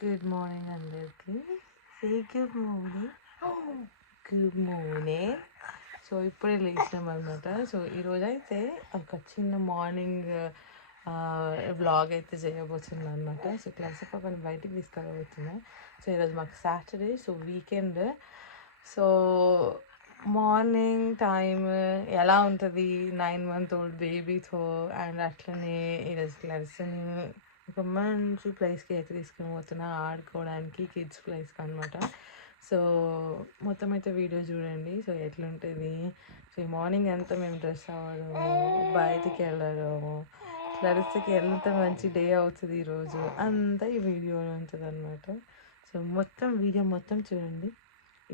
Good morning అందరికి. Say good morning. Good morning. So ఇప్పుడే లేచినాం అనమాట. సో ఈరోజు అయితే ఒక చిన్న మార్నింగ్ వ్లాగ్ అయితే చేయబోతుంది అనమాట. సో క్లాస్ పాపని బయటికి తీసుకురాబోతున్నా. సో ఈరోజు మాకు Saturday, so weekend. So morning time ఎలా ఉంటుంది 9 month old బేబీతో, అండ్ అట్లనే ఈరోజు క్లాస్ని ఒక మంచి ప్లేస్కి అయితే తీసుకుని పోతున్నా, ఆడుకోవడానికి కిడ్స్ ప్లేస్కి అనమాట. సో మొత్తం అయితే వీడియో చూడండి. సో ఎట్లుంటుంది, సో ఈ మార్నింగ్ అంతా మేము డ్రెస్ అవ్వడము, బయటికి వెళ్ళడము, క్లరిస్కి ఎంత మంచి డే అవుతుంది ఈరోజు అంతా ఈ వీడియోలో ఉంటుంది అనమాట. సో మొత్తం వీడియో మొత్తం చూడండి.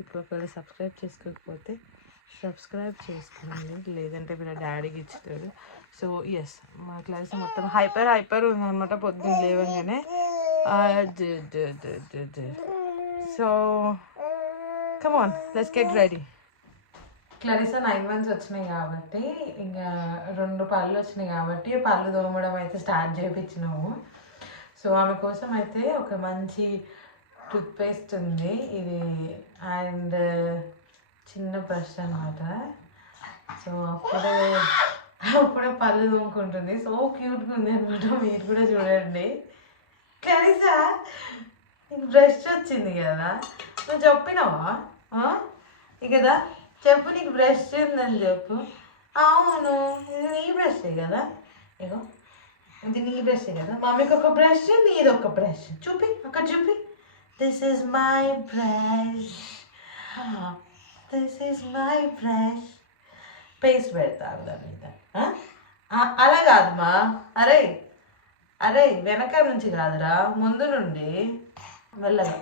ఇప్పుడు ఒకవేళ సబ్స్క్రైబ్ చేసుకోకపోతే సబ్స్క్రైబ్ చేసుకోండి, లేదంటే వీళ్ళ డాడీకి ఇచ్చుతాడు. సో ఎస్, మా క్లాస్ మొత్తం హైపర్ ఉందన్నమాట పొద్దున్న లేవగానే. So come on, let's get ready. క్లరిసా 9 months వచ్చినాయి కాబట్టి, ఇంకా 2 పళ్ళు వచ్చినాయి కాబట్టి పళ్ళు తోమడం అయితే స్టార్ట్ చేయించినాము. సో ఆమె కోసం అయితే ఒక మంచి టూత్పేస్ట్ ఉంది ఇది, అండ్ చిన్న బ్రష్ అనమాట. సో అప్పుడే పళ్ళు తోముకుంటుంది. సో క్యూట్గా ఉంది అనమాట. మీరు కూడా చూడండి. క్లారిసా, నీకు బ్రష్ వచ్చింది కదా, నువ్వు చెప్పినావా కదా? చెప్పు, నీకు బ్రష్ ఉందని చెప్పు. అవును, ఇది నీ బ్రషే కదా. ఇగో ఇది నీ బ్రషే కదా. మమ్మీకి ఒక బ్రష్, నీది ఒక బ్రష్. చూపి, అక్కడ చూపి. This is my brush, this is my brush. Paste పెడతారు దాని మీద. అలా కాదుమా, అరే అరే వెనక నుంచి కాదురా, ముందు నుండి మెల్లగా.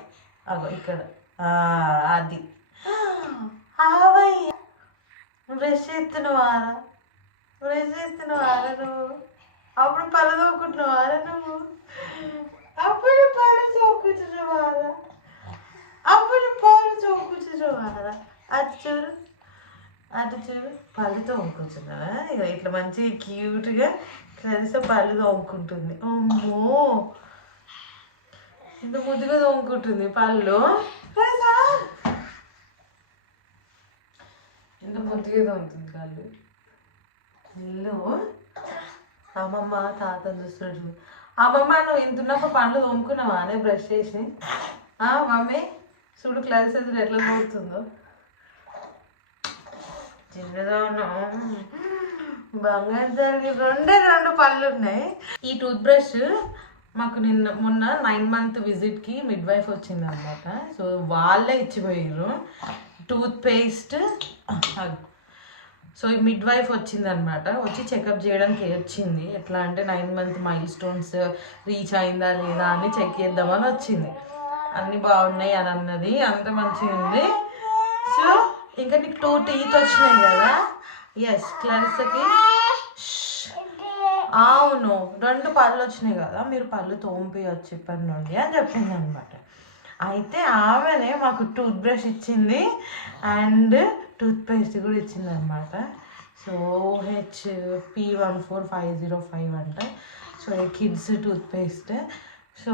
అగో ఇక్కడ, అది. బ్రష్ ఎత్తునవారా, బ్రష్ ఎత్తునవారా నువ్వు? అప్పుడు పళ్ళు తోకుంటున్నావారా నువ్వు? అప్పుడు పళ్ళు చోకుంటున్నావారా? అప్పుడు పళ్ళు చోకుంటున్నావారా? అటు చూడు, అటు చూడు, పళ్ళు తోముకుంటున్నావా? ఇక ఇట్లా మంచి క్యూట్గా కలిసి పళ్ళు తోముకుంటుంది. అమ్మో, ఇంత ముద్దుగా తోముకుంటుంది పళ్ళు. ఇంత ముద్దుగా తోముతుంది కళ్ళు. ఇల్లు అమ్మమ్మ తాత చూస్తున్నాడు. అమ్మమ్మ, నువ్వు ఇంతున్నప్పుడు పండ్లు తోముకున్నావా అనే బ్రష్ చేసి? మమ్మీ చూడు క్లాస్ ఎట్లా తోముతుందో. చిన్నదాను బంగారు జరిగి 2 పళ్ళు ఉన్నాయి. ఈ టూత్ బ్రష్ మాకు మొన్న 9 month విజిట్కి మిడ్ వైఫ్ వచ్చింది అనమాట. సో వాళ్ళే ఇచ్చిపోయారు టూత్ పేస్ట్. సో ఈ మిడ్ వైఫ్ వచ్చింది అనమాట, వచ్చి చెకప్ చేయడానికి వచ్చింది. ఎట్లా అంటే 9 month మైల్ స్టోన్స్ రీచ్ అయిందా లేదా అని చెక్ చేద్దామని వచ్చింది. అన్నీ బాగున్నాయి అని అన్నది, అంత మంచిగా ఉంది. సో ఇంకా నీకు 2 teeth వచ్చినాయి కదా. ఎస్, క్లారిస్కి అవును 2 పళ్ళు వచ్చినాయి కదా, మీరు పళ్ళు తోమిపోయచ్చు ఇప్పటి నుండి అని చెప్పింది అనమాట. అయితే ఆమెనే మాకు టూత్ బ్రష్ ఇచ్చింది అండ్ టూత్ పేస్ట్ కూడా ఇచ్చింది అనమాట. సో HP14505 అంట. So kids tooth paste. So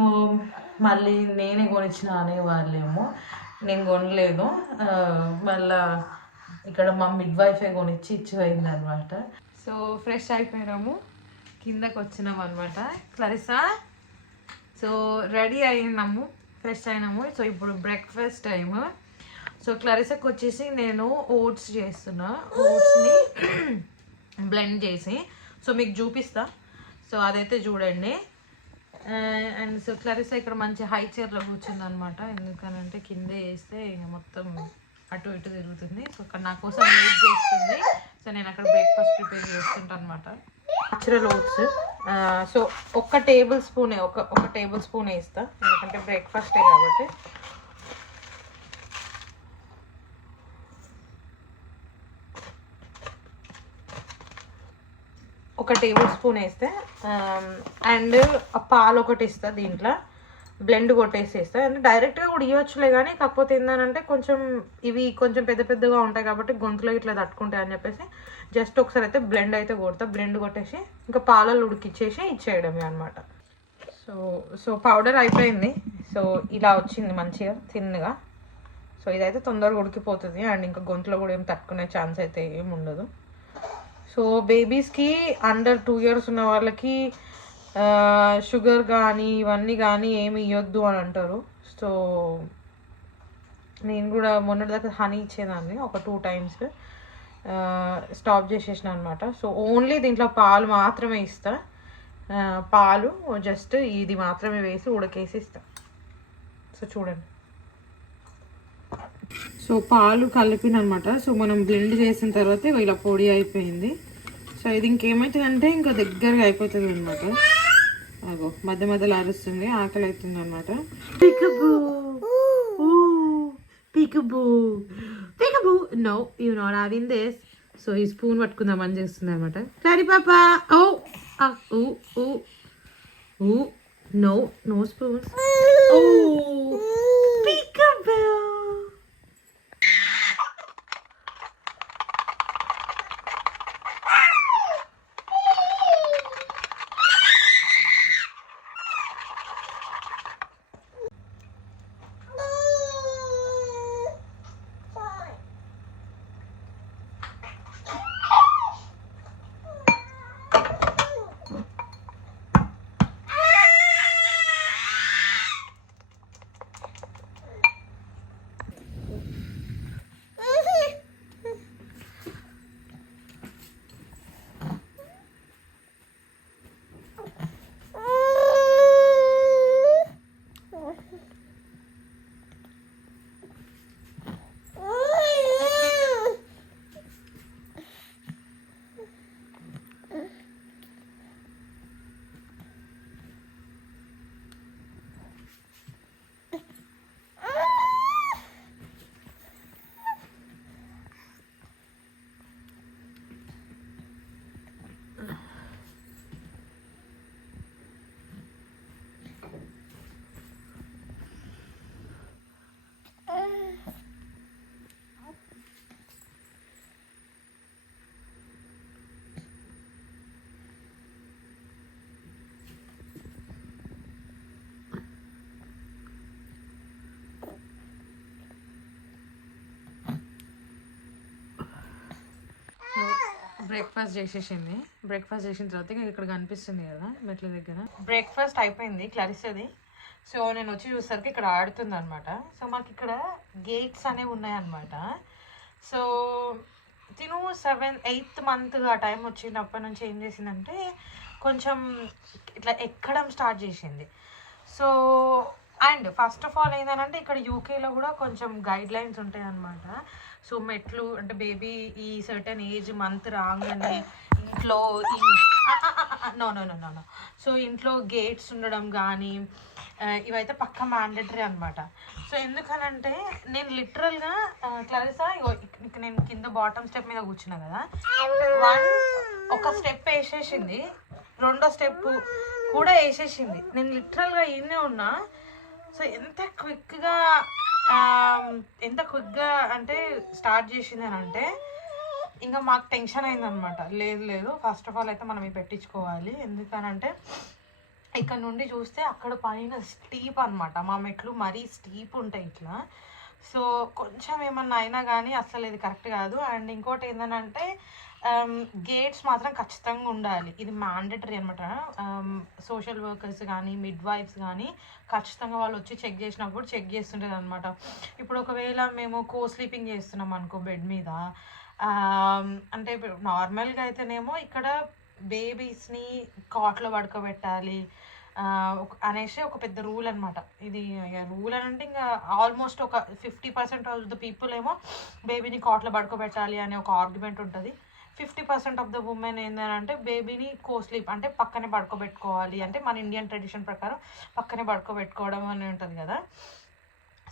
మళ్ళీ నేనే కొనిచ్చిన అనేవాళ్ళేమో, నేను కొనలేదు. మళ్ళా ఇక్కడ మా మిడ్ వైఫే కొనిచ్చి ఇచ్చిపోయింది అనమాట. సో ఫ్రెష్ అయిపోయినాము, కిందకి వచ్చినాము అనమాట. క్లారిసా, సో రెడీ అయినాము, ఫ్రెష్ అయినాము. సో ఇప్పుడు బ్రేక్ఫాస్ట్ టైము. సో క్లారిసాకి వచ్చేసి నేను ఓట్స్ చేస్తున్నా, ఓట్స్ని బ్లెండ్ చేసి సో మీకు చూపిస్తా. సో అదైతే చూడండి. అండ్ సో క్లారిసా ఇక్కడ మంచి హై చైర్లో కూర్చుంది అనమాట. ఎందుకనంటే కింద వేస్తే మొత్తం అటు ఇటు తిరుగుతుంది. సో ఇక్కడ నా కోసం వెయిట్ చేస్తుంది. సో నేను అక్కడ బ్రేక్ఫాస్ట్ ప్రిపేర్ చేస్తుంటాను అనమాట. Natural oats. సో ఒక టేబుల్ స్పూన్ వేస్తా, ఎందుకంటే బ్రేక్ఫాస్టే కాబట్టి. ఒక టేబుల్ స్పూన్ వేస్తే, అండ్ పాలు ఒకటి ఇస్తా, దీంట్లో బ్లెండ్ కొట్టేసేస్తా. అంటే డైరెక్ట్గా కూడా ఇవ్వచ్చులే, కానీ కాకపోతే ఏంటంటే ఇవి కొంచెం పెద్దగా ఉంటాయి కాబట్టి గొంతులో ఇట్లా తట్టుకుంటాయి అని చెప్పేసి జస్ట్ ఒకసారి అయితే బ్లెండ్ అయితే కొడతా. బ్లెండ్ కొట్టేసి ఇంకా పాలలో ఉడికిచ్చేసి ఇచ్చేయడమే అనమాట. సో పౌడర్ అయిపోయింది. సో ఇలా వచ్చింది మంచిగా థిన్గా. సో ఇదైతే తొందరగా ఉడికిపోతుంది అండ్ ఇంకా గొంతులో కూడా ఏం తట్టుకునే ఛాన్స్ అయితే ఏమి ఉండదు. సో బేబీస్కి అండర్ 2 years ఉన్న వాళ్ళకి షుగర్ కానీ ఇవన్నీ కానీ ఏమి ఇవ్వద్దు అని అంటారు. సో నేను కూడా మొన్నటిదాకా హనీ ఇచ్చేదాన్ని, ఒక 2 times స్టాప్ చేసేసిన అనమాట. సో ఓన్లీ దీంట్లో పాలు మాత్రమే ఇస్తా, పాలు జస్ట్ ఇది మాత్రమే వేసి ఉడకేసి ఇస్తా. సో చూడండి, సో పాలు కలిపిన అనమాట. సో మనం బ్లెండ్ చేసిన తర్వాత ఇలా పొడి అయిపోయింది. సో ఇది ఇంకేమవుతుందంటే ఇంకా దగ్గరగా అయిపోతుంది అనమాట. అగో మధ్య మధ్యలో అరుస్తుంది, ఆకలి అవుతుంది అనమాట. Peekaboo peekaboo peekaboo, no you not having this. So ఈ స్పూన్ పట్టుకుందామని చేస్తుంది అనమాట. క్లారీ పాపా, oh no no spoons. Oh peekaboo. Breakfast చేసేసింది. బ్రేక్ఫాస్ట్ చేసిన తర్వాత ఇక్కడ కనిపిస్తుంది కదా మెట్ల దగ్గర, బ్రేక్ఫాస్ట్ అయిపోయింది క్లారిస్ది. సో నేను వచ్చి చూసరికి ఇక్కడ ఆడుతుంది అనమాట. సో మాకు ఇక్కడ గేట్స్ అనేవి ఉన్నాయన్నమాట. సో తిను 7th 8th month ఆ టైం వచ్చినప్పటి నుంచి ఏం చేసిందంటే కొంచెం ఇట్లా ఎక్కడం స్టార్ట్ చేసింది. So and first of all ఏంటంటే ఇక్కడ యూకేలో కూడా కొంచెం గైడ్ లైన్స్ ఉంటాయి అన్నమాట. సో మెట్లు అంటే బేబీ ఈ సర్టన్ ఏజ్ మంత్ రాగానే ఇంట్లో no no no no no so ఇంట్లో గేట్స్ ఉండడం కానీ ఇవైతే పక్కా మ్యాండేటరీ అనమాట. సో ఎందుకనంటే నేను లిటరల్గా క్లారిసా నేను కింద బాటమ్ స్టెప్ మీద కూర్చున్నా కదా, ఒక స్టెప్ వేసేసింది, రెండో స్టెప్ కూడా వేసేసింది. నేను లిటరల్గా ఈయనే ఉన్నా. సో ఎంత క్విక్గా అంటే స్టార్ట్ చేసింది అని అంటే ఇంకా మాకు టెన్షన్ అయిందనమాట. లేదు ఫస్ట్ ఆఫ్ ఆల్ అయితే మనం ఇవి పెట్టించుకోవాలి. ఎందుకనంటే ఇక్కడ నుండి చూస్తే అక్కడ పైన స్టీప్ అనమాట, మా మెట్లు మరీ స్టీప్ ఉంటాయి ఇట్లా. సో కొంచెం ఏమన్నా అయినా కానీ అసలు ఇది కరెక్ట్ కాదు. అండ్ ఇంకోటి ఏంటంటే గేట్స్ మాత్రం ఖచ్చితంగా ఉండాలి, ఇది మ్యాండేటరీ అనమాట. సోషల్ వర్కర్స్ కానీ మిడ్ వైఫ్స్ కానీ ఖచ్చితంగా వాళ్ళు వచ్చి చెక్ చేసినప్పుడు చెక్ చేస్తుంటుంది అనమాట. ఇప్పుడు ఒకవేళ మేము స్లీపింగ్ చేస్తున్నాం అనుకో బెడ్ మీద, అంటే నార్మల్గా అయితేనేమో ఇక్కడ బేబీస్ని కాట్లో పడుకోబెట్టాలి అనేసి ఒక పెద్ద రూల్ అనమాట. ఇది రూల్ అని అంటే ఇంకా ఆల్మోస్ట్ ఒక 50% ఆఫ్ ద పీపుల్ ఏమో బేబీని కాట్లో పడుకోబెట్టాలి అనే ఒక ఆర్గ్యుమెంట్ ఉంటుంది. 50% ఆఫ్ ద ఉమెన్ ఏంటంటే బేబీని స్లీప్ అంటే పక్కనే పడుకోబెట్టుకోవాలి, అంటే మన ఇండియన్ ట్రెడిషన్ ప్రకారం పక్కనే పడుకోబెట్టుకోవడం అని ఉంటుంది కదా.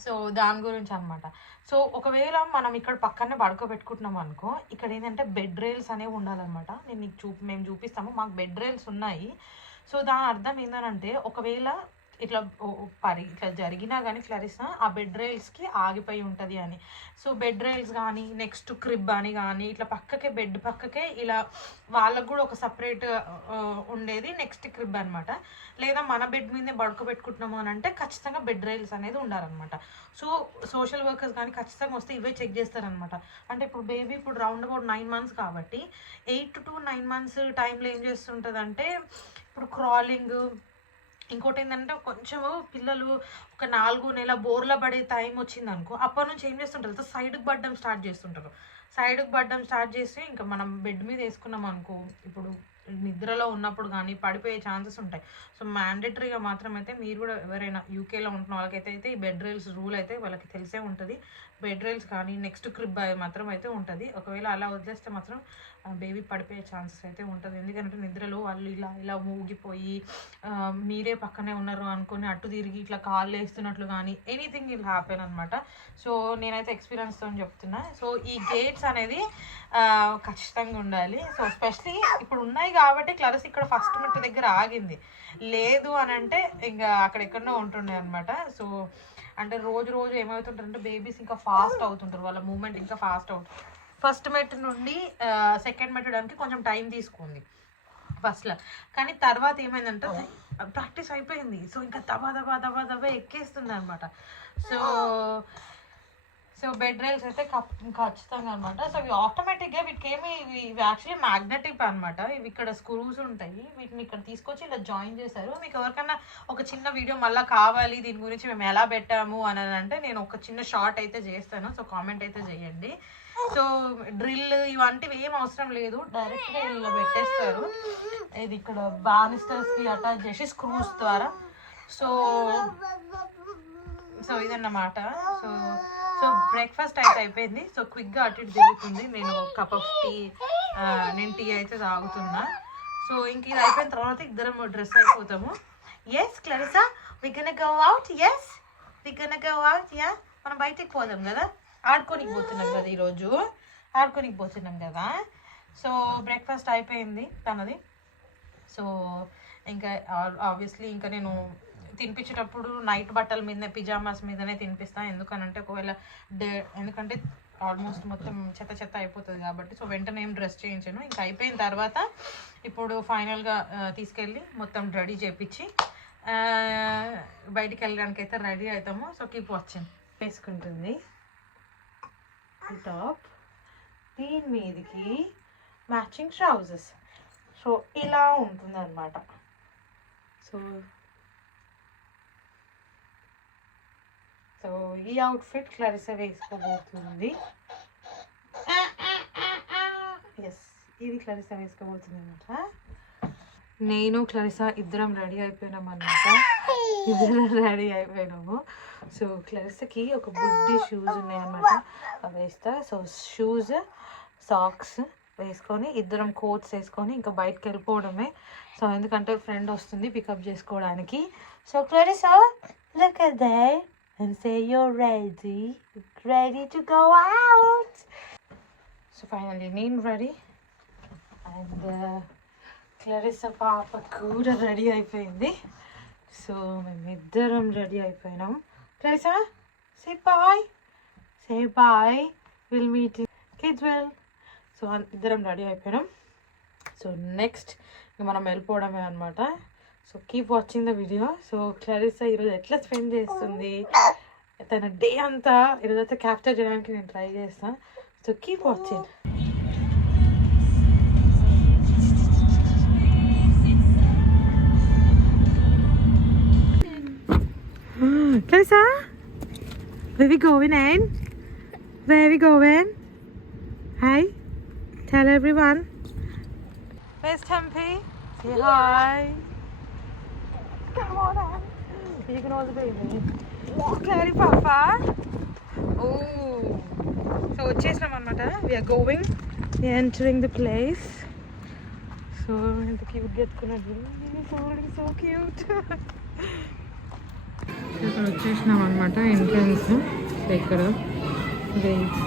సో దాని గురించి అనమాట. సో ఒకవేళ మనం ఇక్కడ పక్కనే పడుకోబెట్టుకుంటున్నాం అనుకో, ఇక్కడ ఏంటంటే బెడ్ రైల్స్ అనేవి ఉండాలన్నమాట. నేను నీకు మేము చూపిస్తాము, మాకు బెడ్ రైల్స్ ఉన్నాయి. సో దాని అర్థం ఏంటంటే ఒకవేళ ఇట్లా ఇట్లా జరిగినా కానీ క్లరిసా ఆ బెడ్ రైల్స్కి ఆగిపోయి ఉంటుంది అని. సో బెడ్ రైల్స్ కానీ నెక్స్ట్ క్రిబ్ అని కానీ ఇట్లా పక్కకే బెడ్ పక్కకే ఇలా వాళ్ళకు కూడా ఒక సపరేట్ ఉండేది నెక్స్ట్ క్రిబ్ అనమాట. లేదా మన బెడ్ మీదే పడుకోబెట్టుకుంటున్నాము అని అంటే ఖచ్చితంగా బెడ్ రైల్స్ అనేది ఉండాలన్నమాట. సో సోషల్ వర్కర్స్ కానీ ఖచ్చితంగా వస్తే ఇవే చెక్ చేస్తారనమాట. అంటే ఇప్పుడు బేబీ ఇప్పుడు రౌండ్ అబౌట్ 9 months కాబట్టి 8 to 9 months టైంలో ఏం చేస్తుంటుంది అంటే ఇప్పుడు క్రాలింగ్, ఇంకోటి ఏంటంటే కొంచెము పిల్లలు ఒక 4 నెలల బోర్ల పడే టైం వచ్చింది అనుకో, అప్పటి నుంచి ఏం చేస్తుంటారు సైడ్కి పడడం స్టార్ట్ చేస్తుంటారు. సైడ్కి పడడం స్టార్ట్ చేసి ఇంకా మనం బెడ్ మీద వేసుకున్నాం అనుకో, ఇప్పుడు నిద్రలో ఉన్నప్పుడు కానీ పడిపోయే ఛాన్సెస్ ఉంటాయి. సో మ్యాండేటరీగా మాత్రం అయితే మీరు కూడా ఎవరైనా యూకేలో ఉంటున్న వాళ్ళకైతే ఈ బెడ్ రైల్స్ రూల్ అయితే వాళ్ళకి తెలిసే ఉంటుంది. బెడ్ రైల్స్ కానీ నెక్స్ట్ క్రిబ్ మాత్రం అయితే ఉంటుంది. ఒకవేళ అలా వదిలేస్తే మాత్రం బేబీ పడిపోయే ఛాన్సెస్ అయితే ఉంటుంది. ఎందుకంటే నిద్రలో వాళ్ళు ఇలా ఇలా ఊగిపోయి మీరే పక్కనే ఉన్నారు అనుకుని అటు తిరిగి ఇట్లా కాళ్ళు వేస్తున్నట్లు కానీ ఎనీథింగ్ విల్ హ్యాపెన్ అనమాట. సో నేనైతే ఎక్స్పీరియన్స్తో చెప్తున్నా. సో ఈ గేట్స్ అనేది ఖచ్చితంగా ఉండాలి. సో ఎస్పెషలీ ఇప్పుడు ఉన్నాయి కాబట్టి క్లరిస్ ఇక్కడ ఫస్ట్ మెట్టు దగ్గర ఆగింది. లేదు అని అంటే ఇంకా అక్కడెక్కడో ఉంటుండే అనమాట. సో అంటే రోజు రోజు ఏమవుతుంటారంటే బేబీస్ ఇంకా ఫాస్ట్ అవుతుంటారు, వాళ్ళ మూమెంట్ ఇంకా ఫాస్ట్ అవుతుంది. ఫస్ట్ మెట్ నుండి సెకండ్ మెట్టడానికి కొంచెం టైం తీసుకుంది ఫస్ట్లో, కానీ తర్వాత ఏమైందంటే ప్రాక్టీస్ అయిపోయింది. సో ఇంకా దబా దబా దబా దబా ఎక్కేస్తుంది అనమాట. సో బెడ్ రైల్స్ అయితే ఖచ్చితంగా అనమాట. సో ఇవి ఆటోమేటిక్గా వీటికేమి ఇవి యాక్చువల్లీ మ్యాగ్నెటిక్ అనమాట. ఇవి ఇక్కడ స్క్రూస్ ఉంటాయి, వీటిని ఇక్కడ తీసుకొచ్చి ఇలా జాయిన్ చేశారు. మీకు ఎవరికైనా ఒక చిన్న వీడియో మళ్ళీ కావాలి దీని గురించి మేము ఎలా పెట్టాము అని అంటే నేను ఒక చిన్న షార్ట్ అయితే చేస్తాను. సో కామెంట్ అయితే చేయండి. సో డ్రిల్ ఇవంటివి ఏం అవసరం లేదు, డైరెక్ట్గా ఇలా పెట్టేస్తారు. ఇది ఇక్కడ బానిస్టర్స్కి అటాచ్ చేసి స్క్రూస్ ద్వారా. సో ఇదన్నమాట. సో బ్రేక్ఫాస్ట్ అయితే అయిపోయింది. సో క్విక్గా అటు ఇటు జరుగుతుంది. నేను కప్ ఆఫ్ టీ, నేను టీ అయితే తాగుతున్నా. సో ఇంక ఇది అయిపోయిన తర్వాత ఇద్దరం డ్రెస్ అయిపోతాము. ఎస్ క్లరిసా, వి గోనా గో అవుట్. ఎస్ వి గోనా గో అవుట్. యా, మనం బయటికి పోదాం కదా, ఆడుకోనికి పోతున్నాం కదా, ఈరోజు ఆడుకోనికి పోతున్నాం కదా. సో బ్రేక్ఫాస్ట్ అయిపోయింది తనది. సో ఇంకా ఆబ్వియస్లీ ఇంకా నేను తినిపించేటప్పుడు నైట్ బట్టల మీదనే పిజామాస్ మీదనే తినిపిస్తాను. ఎందుకనంటే ఒకవేళ ఎందుకంటే ఆల్మోస్ట్ మొత్తం చెత్త చెత్త అయిపోతుంది కాబట్టి. సో వెంటనే ఏం డ్రెస్ చేయించాను. ఇంకా అయిపోయిన తర్వాత ఇప్పుడు ఫైనల్గా తీసుకెళ్ళి మొత్తం రెడీ చేయించి బయటికి వెళ్ళడానికి అయితే రెడీ అవుతాము. So keep watching. వేసుకుంటుంది టాప్, దీని మీదకి మ్యాచింగ్ ట్రౌజర్స్. సో ఇలా ఉంటుంది అన్నమాట. సో ఈ అవుట్ఫిట్ క్లరిసా వేసుకోబోతుంది. ఎస్, ఇది క్లరిసా వేసుకోబోతుంది అనమాట. నేను క్లరిసా ఇద్దరం రెడీ అయిపోయినాం అనమాట. ఇద్దరం రెడీ అయిపోయినాము. సో క్లరిసాకి ఒక బుడ్డి షూస్ ఉన్నాయన్నమాట, అవి వేస్తా. సో షూస్, సాక్స్ వేసుకొని ఇద్దరం కోట్స్ వేసుకొని ఇంకా బయటకు వెళ్ళిపోవడమే. సో ఎందుకంటే ఫ్రెండ్ వస్తుంది పికప్ చేసుకోవడానికి. So క్లరిసా, look at that and say you're ready to go out. So finally నేను రెడీ అండ్ క్లరిసా పాప కూడా రెడీ అయిపోయింది. సో మేమిద్దరం రెడీ అయిపోయినాం. క్లరిసా, say bye, we'll meet in Kidswell. So ఇద్దరం రెడీ అయిపోయినాం. సో నెక్స్ట్ మనం వెళ్ళిపోవడమే అనమాట. So keep watching the video. So క్లరిసా ఈరోజు ఎట్లా స్పెండ్ చేస్తుంది, తన డే అంతా ఈరోజైతే క్యాప్చర్ చేయడానికి నేను ట్రై చేస్తాను. So keep watching. Clarissa, where we going in? Where we going? Hi, tell everyone. Where's Tempe? Say hi. Come on, you can hold the baby. Clary Papa. Oh, so వచ్చేసాం అన్నమాట. We are going. We are entering the place. So ఎంత cute గెట్టుకున్నది, so cute. ఇక్కడ వచ్చేసినాం అనమాట. Entrance ఇక్కడ weights.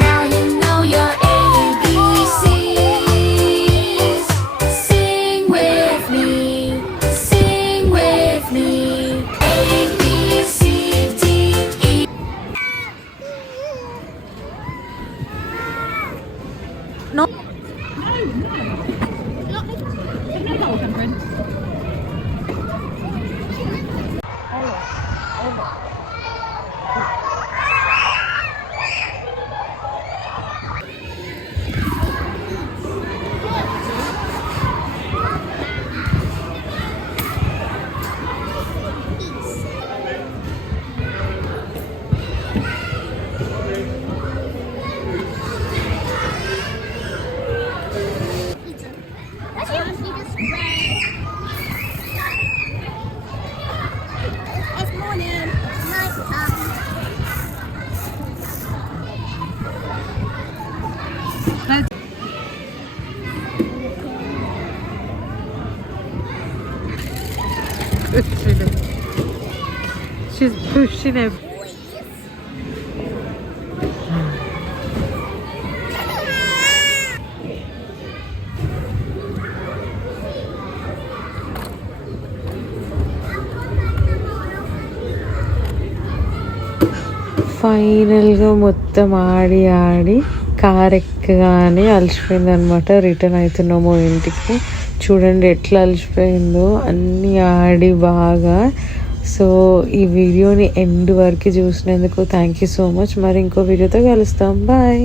Now you know your ABCs. Sing with me, sing with me. A, B, C, D, E. She's pushing him. ఫైనల్గా మొత్తం ఆడి Audi car ఎక్కగానే అలసిపోయింది అనమాట. Return అవుతున్నాము ఇంటికి. చూడండి ఎట్లా అలసిపోయిందో, అన్నీ ఆడి బాగా. సో ఈ వీడియోని ఎండ్ వరకు చూసినందుకు థ్యాంక్ యూ సో మచ్. మరి ఇంకో వీడియోతో కలుస్తాం. బాయ్.